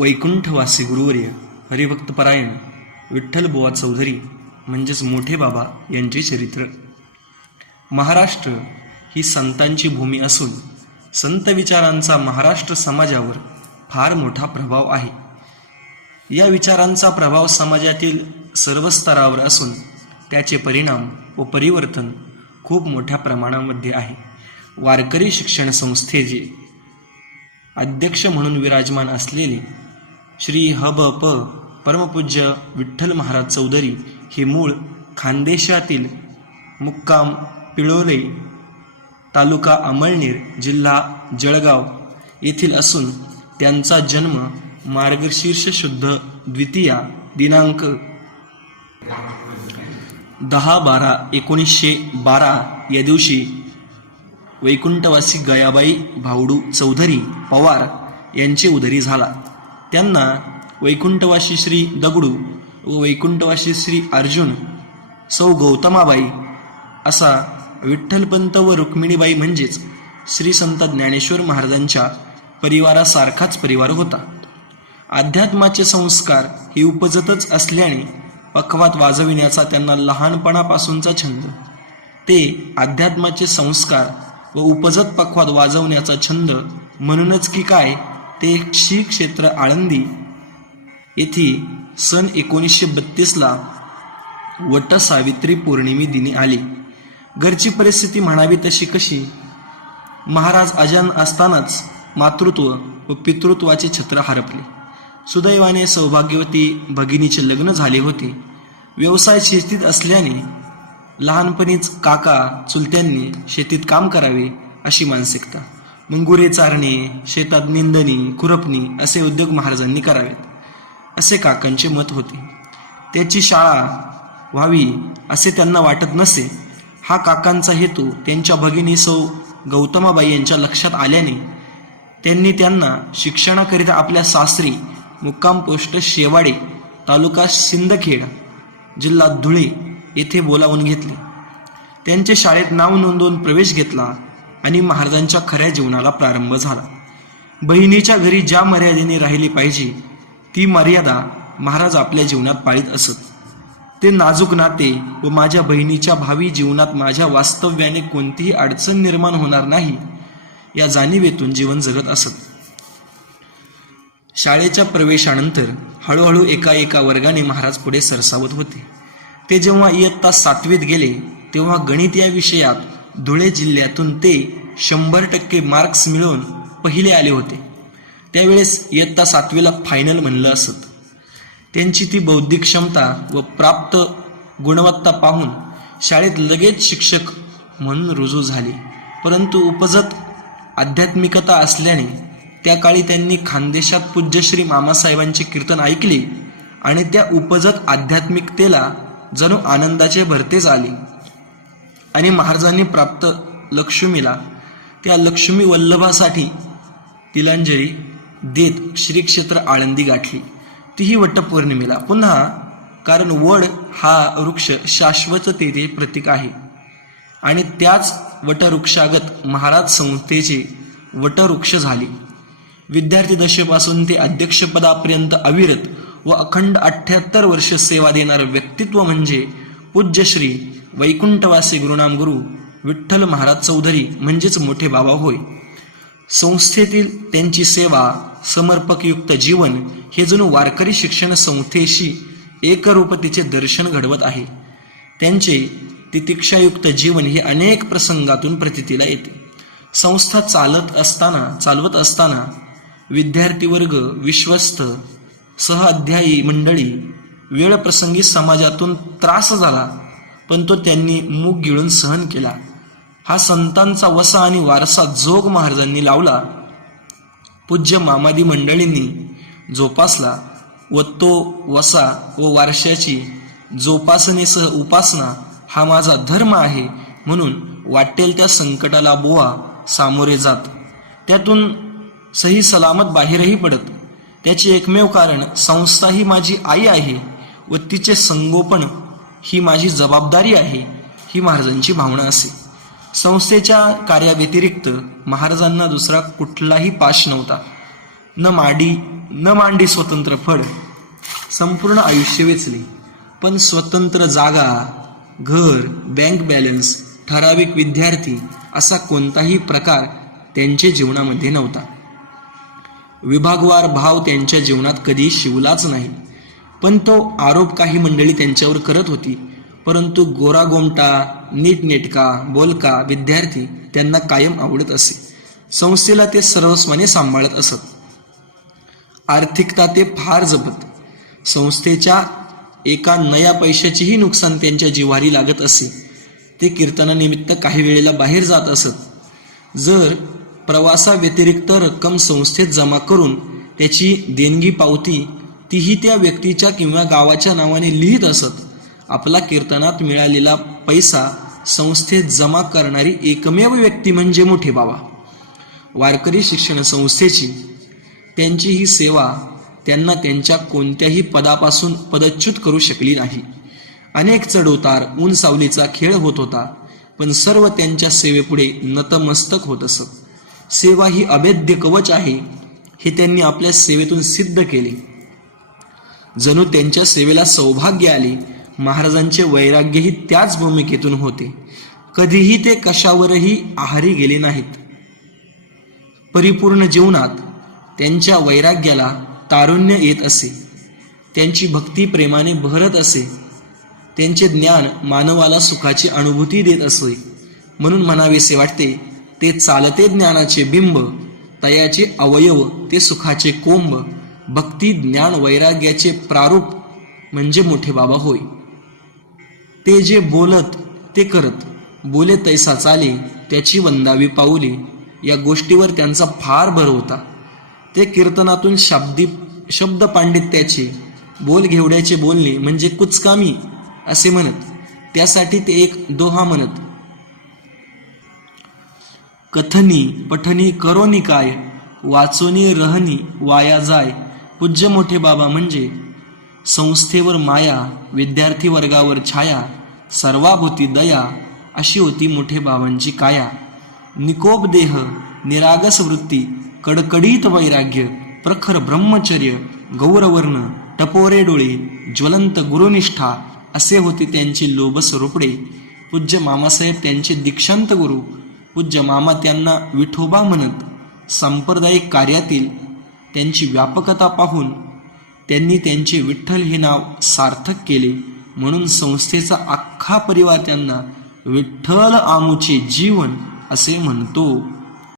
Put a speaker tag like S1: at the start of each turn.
S1: वैकुंठवासी गुरुवर्य हरिभक्तपरायण विठ्ठलबुवा चौधरी म्हणजेच मोठे बाबा यांचे चरित्र. महाराष्ट्र ही संतांची भूमी असून संत विचारांचा महाराष्ट्र समाजावर फार मोठा प्रभाव आहे. या विचारांचा प्रभाव समाजातील सर्व स्तरावर असून त्याचे परिणाम व परिवर्तन खूप मोठ्या प्रमाणामध्ये आहे. वारकरी शिक्षण संस्थेचे अध्यक्ष म्हणून विराजमान असलेले श्री ह ब प परमपूज्य विठ्ठल महाराज चौधरी हे मूळ खानदेशातील मुक्काम पिळोले तालुका अमळनेर जिल्हा जळगाव येथील असून त्यांचा जन्म मार्गशीर्ष शुद्ध द्वितीया दिनांक दहा बारा एकोणीसशे बारा या दिवशी वैकुंठवासी गयाबाई भावडू चौधरी पवार यांचे उदरी झाला. त्यांना वैकुंठवासी श्री दगडू व वैकुंठवासी श्री अर्जुन सौ गौतमाबाई असा विठ्ठलपंत व रुक्मिणीबाई म्हणजेच श्री संत ज्ञानेश्वर महाराजांच्या परिवारासारखाच परिवार होता. अध्यात्माचे संस्कार हे उपजतच असल्याने पखवात वाजविण्याचा त्यांना लहानपणापासूनचा छंद. ते अध्यात्माचे संस्कार व उपजत पखवात वाजवण्याचा छंद म्हणूनच की काय? ते श्री क्षेत्र आळंदी येथे सन एकोणीसशे बत्तीसला वट सावित्री पौर्णिमे दिनी आले. घरची परिस्थिती म्हणावी तशी कशी? महाराज अजान असतानाच मातृत्व व पितृत्वाचे छत्र हरपले. सुदैवाने सौभाग्यवती भगिनीचे लग्न झाले होते. व्यवसाय शेतीत असल्याने लहानपणीच काका चुलत्यांनी शेतीत काम करावे अशी मानसिकता. गुरे चारणे शेतात निंदणी खुरपणी असे उद्योग महाराजांनी करावेत. असे काकांचे मत होते. त्याची शाळा व्हावी असे त्यांना वाटत नसे हा काकांचा हेतू त्यांच्या भगिनी सौ गौतमाबाई यांच्या लक्षात आल्याने त्यांनी त्यांना शिक्षणाकरिता आपल्या सासरी मुक्काम पोस्ट शेवाडे तालुका सिंदखेड जिल्हा धुळे येथे बोलावून घेतले. त्यांचे शाळेत नाव नोंदवून प्रवेश घेतला. आणि महाराजांच्या खऱ्या जीवनाला प्रारंभ झाला. बहिणीच्या घरी ज्या मर्यादेने राहिली पाहिजे ती मर्यादा महाराज आपल्या जीवनात पाळीत असत. ते नाजूक नाते व माझ्या बहिणीच्या भावी जीवनात माझ्या वास्तव्याने कोणतीही अडचण निर्माण होणार नाही या जाणीवेतून जीवन जगत असत. शाळेच्या प्रवेशानंतर हळूहळू एका एका वर्गाने महाराज पुढे सरसावत होते. ते जेव्हा इयत्ता सातवीत गेले तेव्हा गणित या विषयात धुळे जिल्ह्यातून ते शंभर टक्के मार्क्स मिळवून पहिले आले होते. त्यावेळेस इयत्ता सातवीला फायनल म्हणलं असत. त्यांची ती बौद्धिक क्षमता व प्राप्त गुणवत्ता पाहून शाळेत लगेच शिक्षक म्हणून रुजू झाले. परंतु उपजत आध्यात्मिकता असल्याने त्या काळी त्यांनी खानदेशात पूज्यश्री मामासाहेबांचे कीर्तन ऐकले आणि त्या उपजत आध्यात्मिकतेला जणू आनंदाचे भरतेच आले. आणि महाराजांनी प्राप्त लक्ष्मीला त्या लक्ष्मी वल्लभासाठी तिलांजली देत श्रीक्षेत्र आळंदी गाठली. तीही वटपौर्णिमेला. पुन्हा कारण वड हा वृक्ष शाश्वततेचे प्रतीक आहे. आणि त्याच वटवृक्षागत महाराज संस्थेचे वटवृक्ष झाले. विद्यार्थी दशेपासून ते अध्यक्षपदापर्यंत अविरत व अखंड अठ्ठ्याहत्तर वर्ष सेवा देणारं व्यक्तित्व म्हणजे पूज्यश्री वैकुंठवासी गुरुनाम गुरु विठ्ठल महाराज चौधरी म्हणजेच मोठे बाबा होय. संस्थेतील त्यांची सेवा समर्पकयुक्त जीवन हे जणू वारकरी शिक्षण संस्थेशी एकरूपतेचे दर्शन घडवत आहे. त्यांचे तितिक्षायुक्त जीवन हे अनेक प्रसंगातून प्रतितीला येते. संस्था चालत असताना चालवत असताना विद्यार्थी वर्ग विश्वस्त सहअध्यायी मंडळी वेळ प्रसंगी समाजातून त्रास झाला पण तो त्यांनी मूग गिळून सहन केला. हा संतांचा वसा आणि वारसा जोग महाराजांनी लावला. पूज्य मामादी मंडळींनी जोपासला व तो वसा व वारशाची जोपासनेसह उपासना हा माझा धर्म आहे म्हणून वाटेल त्या संकटाला बोवा सामोरे जात. त्यातून सही सलामत बाहेरही पडत. त्याचे एकमेव कारण संस्था ही माझी आई आहे व तिचे संगोपन ही माझी जबाबदारी आहे ही महाराजांची भावना असे. संस्थेच्या कार्याव्यतिरिक्त महाराजांना दुसरा कुठलाही पाश नव्हता. न माडी न मांडी स्वतंत्र फळ संपूर्ण आयुष्य वेचले. पण स्वतंत्र जागा घर बँक बॅलन्स ठराविक विद्यार्थी असा कोणताही प्रकार त्यांच्या जीवनामध्ये नव्हता. विभागवार भाव त्यांच्या जीवनात कधी शिवलाच नाही. पण तो आरोप काही मंडळी त्यांच्यावर करत होती. परंतु गोरागोमटा नीटनेटका बोलका विद्यार्थी त्यांना कायम आवडत असे. संस्थेला ते सर्वस्वाने सांभाळत असत. आर्थिकता ते फार जपत. संस्थेच्या एका नया पैशाचेही नुकसान त्यांच्या जिव्हारी लागत असे. ते कीर्तनानिमित्त काही वेळेला बाहेर जात असत. जर प्रवासाव्यतिरिक्त रक्कम संस्थेत जमा करून त्याची देणगी पावती तीही त्या व्यक्तीच्या किंवा गावाच्या नावाने लिहित असत. आपला कीर्तनात मिळालेला पैसा संस्थेत जमा करणारी एकमेव व्यक्ती म्हणजे मोठे बाबा. वारकरी शिक्षण संस्थेची त्यांची ही सेवा त्यांना त्यांच्या कोणत्याही पदापासून पदच्युत करू शकली नाही. अनेक चढउतार ऊन सावलीचा खेळ होत होता पण सर्व त्यांच्या सेवेपुढे नतमस्तक होत असत. सेवा ही अभेद्य कवच आहे हे त्यांनी आपल्या सेवेतून सिद्ध केले. जणू त्यांच्या सेवेला सौभाग्य आले. महाराजांचे वैराग्यही त्याच भूमिकेतून होते. कधीही ते कशावरही आहारी गेले नाहीत. परिपूर्ण जीवनात त्यांच्या वैराग्याला तारुण्य येत असे. त्यांची भक्ती प्रेमाने बहरत असे. त्यांचे ज्ञान मानवाला सुखाची अनुभूती देत असे. म्हणून म्हणावेसे वाटते ते चालते ज्ञानाचे बिंब तयाचे अवयव ते सुखाचे कोंब भक्ती ज्ञान वैराग्याचे प्रारूप म्हणजे मोठे बाबा होय. ते जे बोलत ते करत बोले तैसा चाले त्याची वंदावी पाऊली या गोष्टीवर त्यांचा फार भर होता. ते कीर्तनातून शाब्दी शब्द पांडित्याचे बोल घेवड्याचे बोलणे म्हणजे कुचकामी असे म्हणत. त्यासाठी ते एक दोहा म्हणत. कथनी पठनी करोनी काय? वाचोनी रहनी वाया जाय. पूज्य मोठे बाबा म्हणजे संस्थेवर माया विद्यार्थी वर्गावर छाया सर्वाभूती दया अशी होती मोठे बाबांची काया. निकोप देह निरागस वृत्ती कडकडीत वैराग्य प्रखर ब्रह्मचर्य गौरवर्ण टपोरे डोळे ज्वलंत गुरुनिष्ठा असे होते त्यांचे लोभस रोपडे पूज्य मामासाहेब त्यांचे दीक्षांत गुरु. पूज्य मामा त्यांना विठोबा म्हणत सांप्रदायिक कार्यातील त्यांची व्यापकता पाहून त्यांनी त्यांचे विठ्ठल हे नाव सार्थक केले. म्हणून संस्थेचा अख्खा परिवार त्यांना विठ्ठल आमुचे जीवन असे म्हणतो.